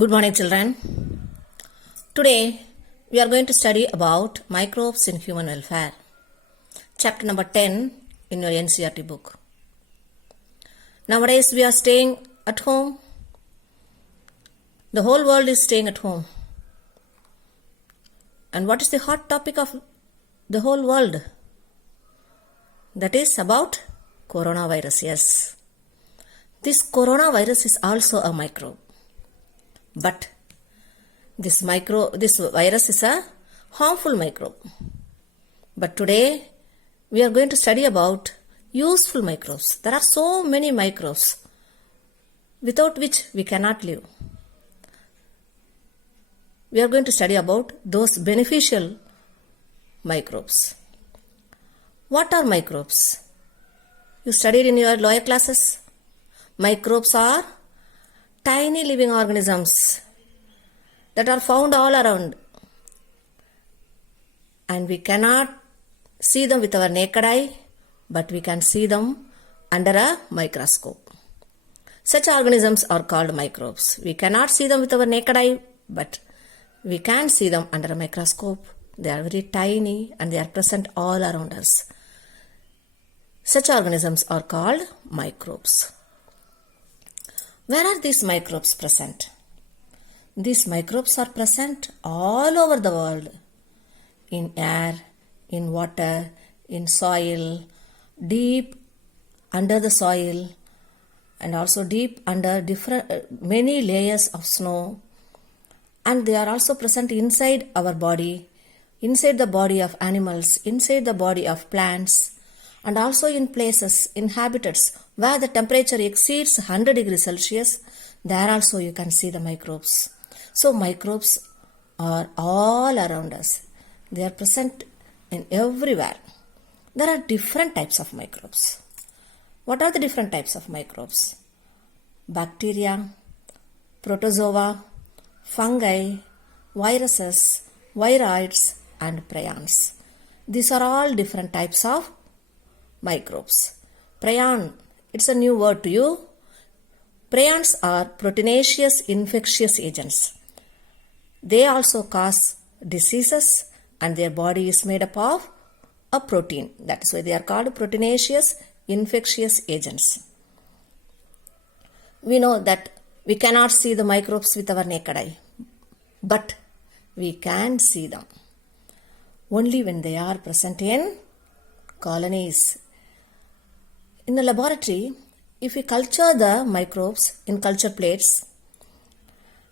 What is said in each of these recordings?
Good morning, children. Today we are going to study about microbes in human welfare. Chapter number 10 in your NCERT book. Nowadays we are staying at home. The whole world is staying at home. And what is the hot topic of the whole world? That is about coronavirus. Yes. This coronavirus is also a microbe. But this virus is a harmful microbe. But today we are going to study about useful microbes. There are so many microbes without which we cannot live. We are going to study about those beneficial microbes. What are microbes? You studied in your lower classes. Microbes are tiny living organisms that are found all around, and we cannot see them with our naked eye, but we can see them under a microscope. Such organisms are called microbes. We cannot see them with our naked eye, but we can see them under a microscope. They are very tiny and they are present all around us. Such organisms are called microbes. Where are these microbes present? These microbes are present all over the world. In air, in water, in soil, deep under the soil, and also deep under many layers of snow. And they are also present inside our body, inside the body of animals, inside the body of plants, and also in places, in habitats where the temperature exceeds 100 degrees Celsius. There also you can see the microbes. So microbes are all around us. They are present in everywhere. There are different types of microbes. What are the different types of microbes? Bacteria, protozoa, fungi, viruses, viroids, and prions. These are all different types of microbes. Prion, it's a new word to you. Prions are proteinaceous infectious agents. They also cause diseases and their body is made up of a protein. That is why they are called proteinaceous infectious agents. We know that we cannot see the microbes with our naked eye, but we can see them only when they are present in colonies. In a laboratory, if we culture the microbes in culture plates,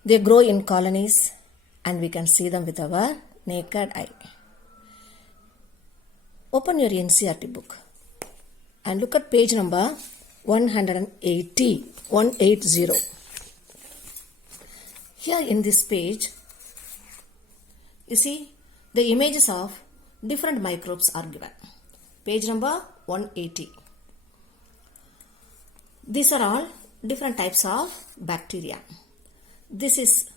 they grow in colonies and we can see them with our naked eye. Open your NCERT book and look at page number 180. Here in this page, you see the images of different microbes are given. Page number 180. These are all different types of bacteria. This is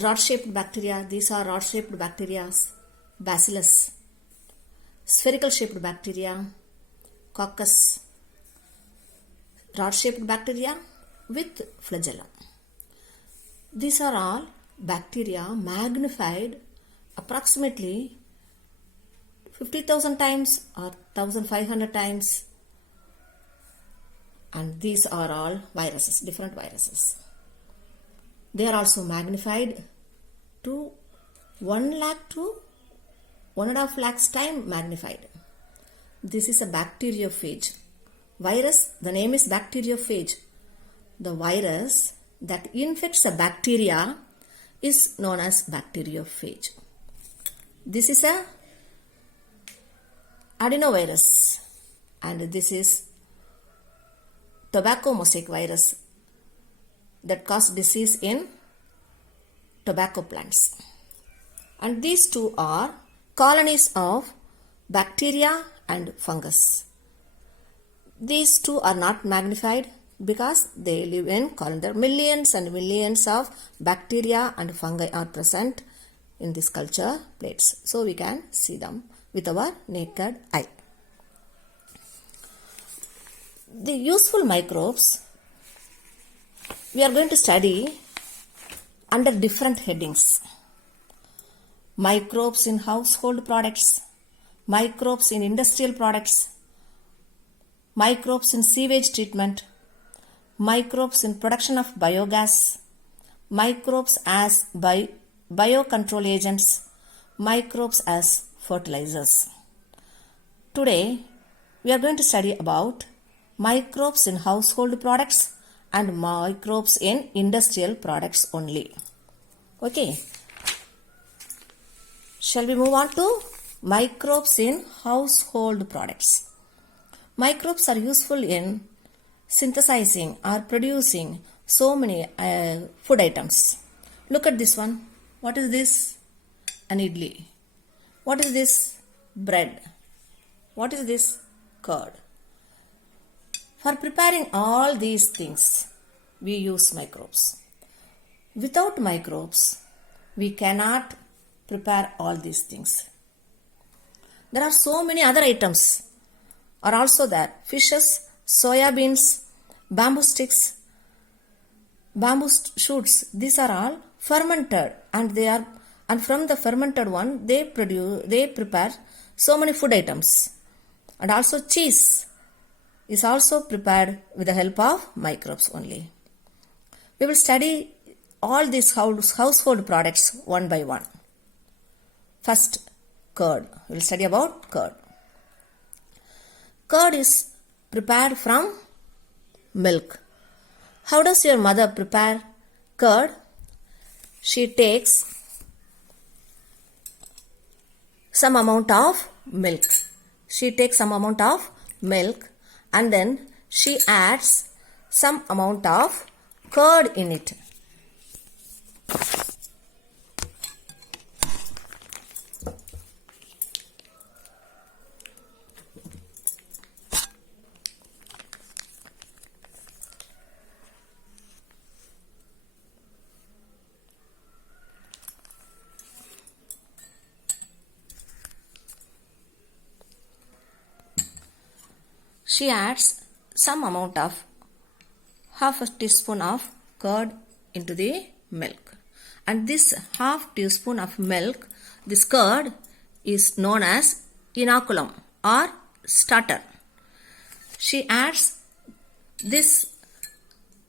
rod-shaped bacteria. These are rod-shaped bacteria. Bacillus. Spherical-shaped bacteria. Coccus. Rod-shaped bacteria with flagellum. These are all bacteria magnified approximately 50,000 times or 1,500 times. And these are all viruses, different viruses. They are also magnified to 1 lakh to 1.5 lakhs time magnified. This is a bacteriophage. Virus, the name is bacteriophage. The virus that infects a bacteria is known as bacteriophage. This is a adenovirus and this is tobacco mosaic virus that cause disease in tobacco plants. And these two are colonies of bacteria and fungus. These two are not magnified because they live in colony. There are millions and millions of bacteria and fungi are present in these culture plates. So we can see them with our naked eye. The useful microbes we are going to study under different headings: microbes in household products, microbes in industrial products, microbes in sewage treatment, microbes in production of biogas, microbes as biocontrol agents, microbes as fertilizers. Today we are going to study about microbes in household products and microbes in industrial products only. Okay. Shall we move on to microbes in household products? Microbes are useful in synthesizing or producing so many food items. Look at this one. What is this? An idli. What is this? Bread. What is this? Curd. For preparing all these things, we use microbes. Without microbes, we cannot prepare all these things. There are so many other items are also there. Fishes, soya beans, bamboo sticks, bamboo shoots. These are all fermented, and from the fermented one they prepare so many food items. And also cheese is also prepared with the help of microbes only. We will study all these household products one by one. First, curd. We will study about curd. Curd is prepared from milk. How does your mother prepare curd? She takes some amount of milk. And then she adds some amount of curd in it. She adds some amount of half a teaspoon of curd into the milk. And this half teaspoon of milk, this curd, is known as inoculum or starter. She adds this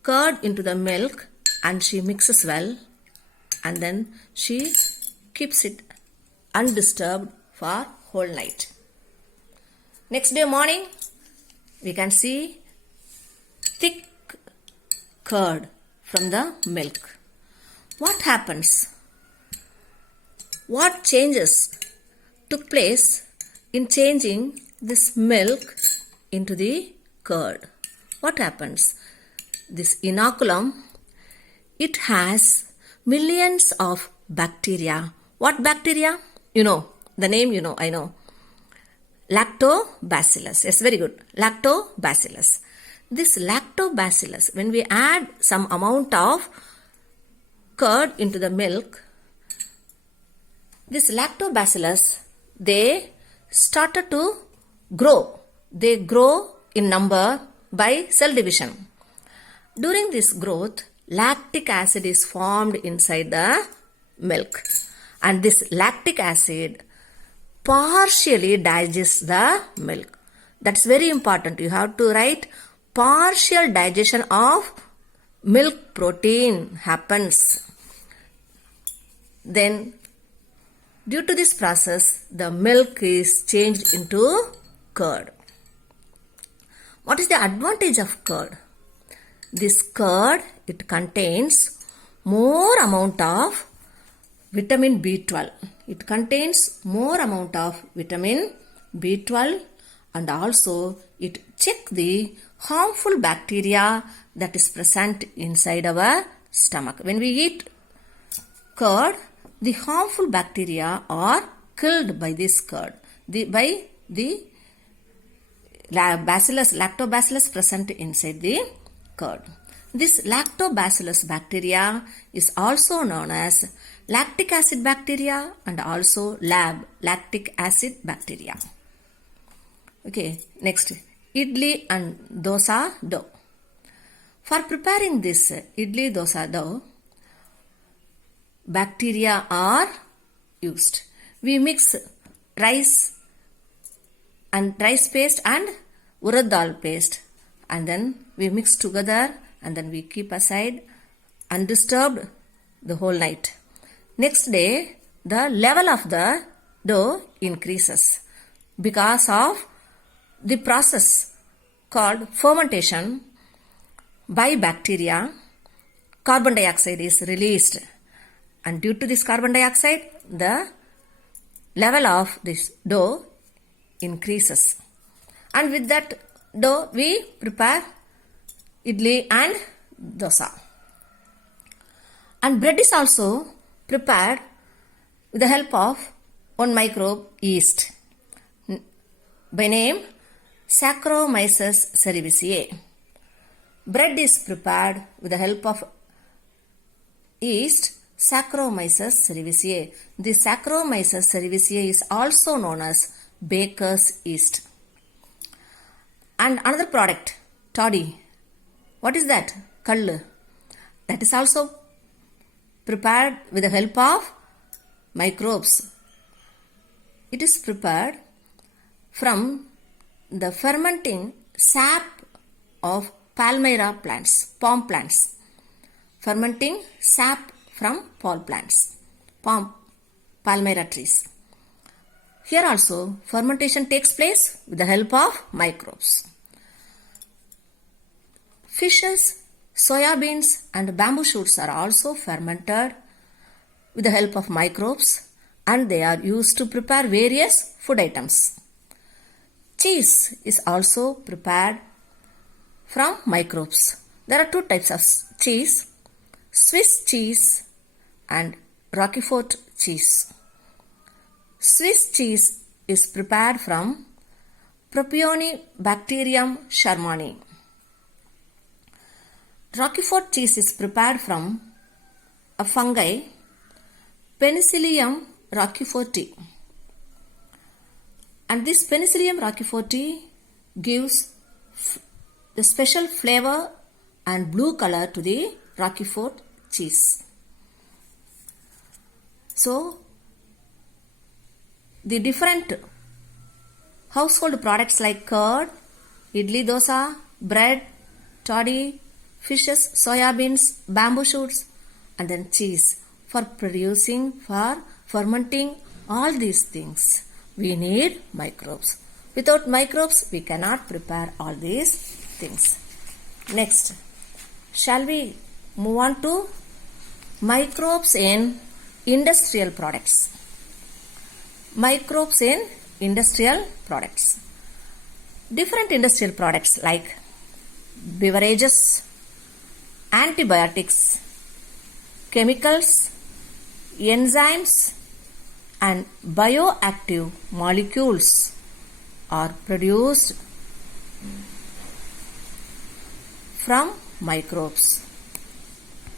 curd into the milk and she mixes well, and then she keeps it undisturbed for whole night. Next day morning, we can see thick curd from the milk. What happens? What changes took place in changing this milk into the curd? What happens? This inoculum, it has millions of bacteria. What bacteria? You know, the name you know, I know. Lactobacillus. Yes, very good. Lactobacillus. This lactobacillus, when we add some amount of curd into the milk, this lactobacillus, they started to grow. They grow in number by cell division. During this growth, lactic acid is formed inside the milk. And this lactic acid partially digests the milk. That's very important. You have to write partial digestion of milk protein happens. Then, due to this process, the milk is changed into curd. What is the advantage of curd? This curd, it contains more amount of vitamin B12. It contains more amount of vitamin B12, and also it checks the harmful bacteria that is present inside our stomach. When we eat curd, the harmful bacteria are killed by this curd, by the lactobacillus present inside the curd. This lactobacillus bacteria is also known as lactic acid bacteria and also lactic acid bacteria. Okay, next, idli and dosa dough. For For preparing this idli dosa dough, bacteria are used. We mix rice paste and urad dal paste, and then we mix together, and then we keep aside undisturbed the whole night. Next day, the level of the dough increases because of the process called fermentation. By bacteria, carbon dioxide is released, and due to this carbon dioxide, the level of this dough increases, and with that dough we prepare idli and dosa. And bread is also prepared with the help of one microbe, yeast, by name Saccharomyces cerevisiae. Bread is prepared with the help of yeast Saccharomyces cerevisiae. The Saccharomyces cerevisiae is also known as baker's yeast. And another product, toddy. What is that? Kallu. That is also prepared with the help of microbes. It is prepared from the fermenting sap of palmyra plants, palm plants. Fermenting sap from palmyra trees. Here also fermentation takes place with the help of microbes. Fishes, soya beans and bamboo shoots are also fermented with the help of microbes, and they are used to prepare various food items. Cheese is also prepared from microbes. There are two types of cheese, Swiss cheese and Roquefort cheese. Swiss cheese is prepared from Propionibacterium shermani. Roquefort cheese is prepared from a fungi, Penicillium roqueforti. And this Penicillium roqueforti gives the special flavor and blue color to the Roquefort cheese. So, the different household products like curd, idli dosa, bread, toddy, fishes, soya beans, bamboo shoots, and then cheese. For fermenting all these things, we need microbes. Without microbes, we cannot prepare all these things. Next, shall we move on to microbes in industrial products? Microbes in industrial products. Different industrial products like beverages, antibiotics, chemicals, enzymes, and bioactive molecules are produced from microbes.